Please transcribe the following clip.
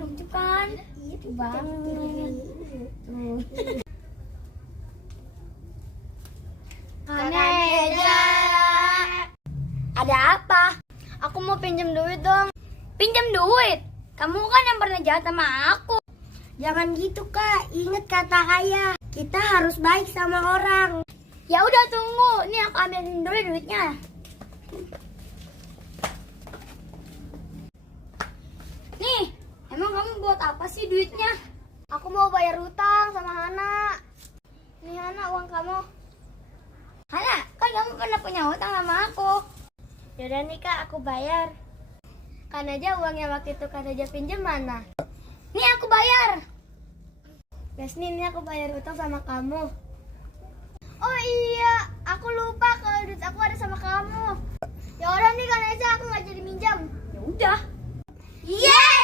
lucu kan? Lucu banget. Kaneja. Ada apa? Aku mau pinjam duit dong. Pinjam duit? Kamu kan yang pernah jahat sama aku. Jangan gitu kak, ingat kata ayah. Kita harus baik sama orang. Ya udah tunggu, nih aku ambilin dulu duitnya. Nih, emang kamu buat apa sih duitnya? Aku mau bayar hutang sama Hana. Nih Hana, uang kamu. Hana, kan kamu pernah punya hutang sama aku. Yaudah nih kak, aku bayar. Kan aja uangnya waktu itu kan aja pinjam mana? Nih aku bayar. Guys, nih aku bayar hutang sama kamu. Oh iya, aku lupa kalau duit aku ada sama kamu. Ya udah nih kan aja aku nggak jadi minjam. Ya udah. Yeay!